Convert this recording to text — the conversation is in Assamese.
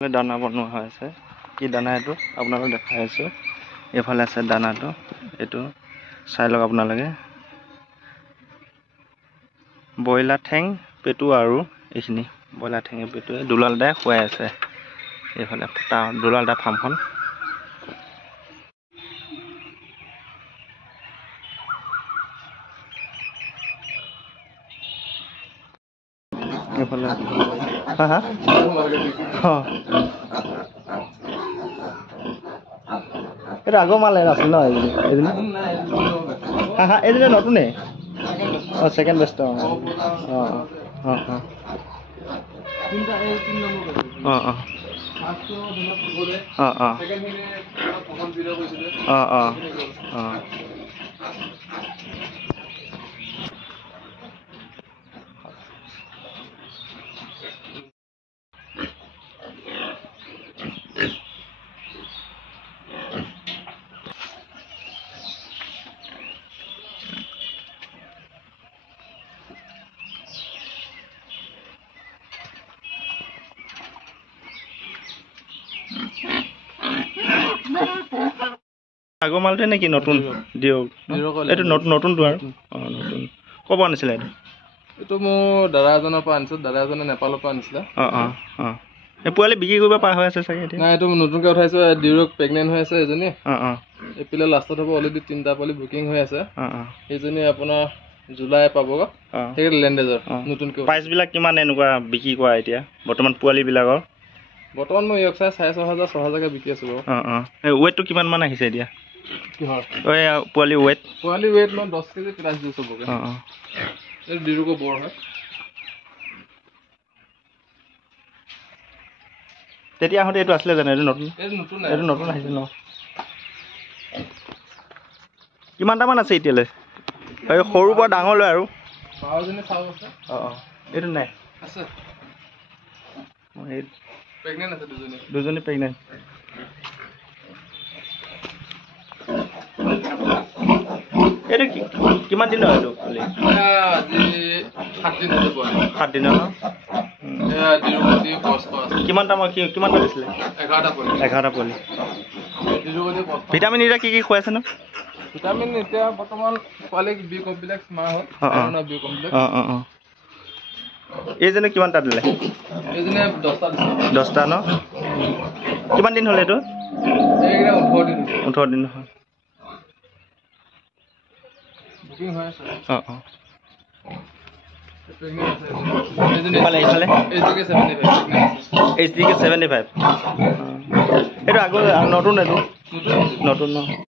দানা বনোৱা হৈ আছে। কি দানা এইটো আপোনালোকক দেখাই আছো। এইফালে আছে দানাটো, এইটো চাই লওক আপোনালোকে। ব্ৰইলাৰ ঠেং পেটু আৰু এইখিনি ব্ৰইলাৰ ঠেং পেটুৱে দুলাল দাই খুৱাই আছে। এইফালে দুলাল দা ফাৰ্মখন। এইফালে হা হা এটা আগৰ মাল আছিল ন এইজনী হা হা এইজনী নতুনে সেকেন্ড বেষ্ট আগৰ মালটোৱে নেকি নতুন দিয়ক এইটো নতুনটো আৰু নতুন ক'ব আনিছিলে এইটো মোৰ দাদা এজনৰ পৰা আনিছো। দাদা এজনে নেপালৰ পৰা আনিছিলে। এই পোৱালি বিক্ৰী কৰিব পৰা হৈ আছে চাগে এতিয়া। নাই এইটো নতুনকৈ উঠাইছো। ডিউৰক প্ৰেগনেণ্ট হৈ আছে এজনী। এপ্ৰিলৰ লাষ্টত হ'ব। অলৰেডি 3টা পোৱালি বুকিং হৈ আছে। সেইজনী আপোনাৰ জুলাই পাবগৈ। সেই লেণ্ডেজৰ নতুনকৈ প্ৰাইচবিলাক কিমান এনেকুৱা বিক্ৰী কৰা এতিয়া বৰ্তমান পোৱালিবিলাকৰ? বৰ্তমান মই ইয়ক চাই 6,500 6,000কৈ বিকি আছো বাৰু। ৱেটটো কিমান মান আহিছে এতিয়া? কিহৰ পোৱালি ৱেট? পোৱালি ৱেট মই 10 কেজি প্লাছ দিছো চবকে। এইটো ডিউৰকৰ বৰ হয়। তেতিয়া আহোঁতে এইটো আছিলে জানো? এইটো নতুন এইটো নতুন আহিছে ন? কিমানটামান আছে এতিয়ালৈ? সৰুৰ পৰা ডাঙৰলৈ আৰু 12জনী চাউ আছে। এইটো নাই আছে প্ৰেগনেণ্ট আছে দুজনী প্ৰেগনেণ্ট। এইটো কিমান দিনৰ এইটো পোৱালি? আজি 7 দিন হৈছে পোৱালি। 7 দিনৰ ন? কিমানটা দিছিলে? 11টা পোৱালি। ভিটামিন এতিয়া কি খুৱাইছে ন? ভিটামিন এতিয়া বৰ্তমান পোৱালিক বি কমপ্লেক্স মাহ হ'ল। বি কমপ্লেক্স এইজনে কিমানটা দিলে? এইজনে 10টা দিছে। 10টা ন? কিমান দিন হ'ল এইটো? এইকেইটা 18 দিন। 18 দিন হ'ল। বুকিং হৈ আছে। এইফালে HDK 75 এইটো আগৰ নতুন এইটো নতুন ন?